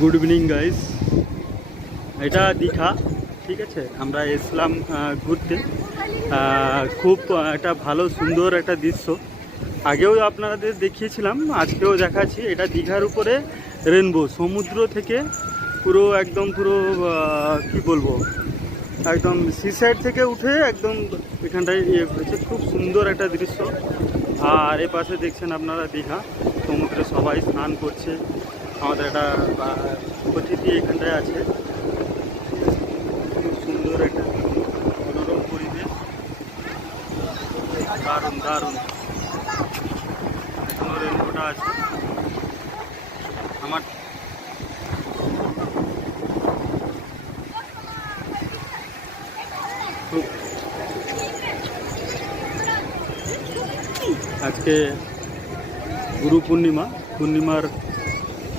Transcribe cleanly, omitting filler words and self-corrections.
Good evening guys. এটা দীঘা, ঠিক আছে। আমরা এসলাম ঘুরতে। খুব একটা ভালো সুন্দর একটা দৃশ্য, আগেও আপনাদের দেখিয়েছিলাম, আজকেও দেখাচ্ছি। এটা দীঘার উপরে রেনবো, সমুদ্র থেকে পুরো একদম পুরো কি বলবো, একদম সি সাইড থেকে উঠে একদম এখানটায় ইয়ে হয়েছে। খুব সুন্দর একটা দৃশ্য। আর এ পাশে দেখছেন আপনারা দীঘা, সমুদ্রে সবাই স্নান করছে। আমাদের একটা অতিথি এখানটায় আছে। খুব সুন্দর একটা মনোরম পরিবেশ, দারুণ দারুণ। এখনো রেনবোটা আছে আমার। খুব আজকে গুরু পূর্ণিমার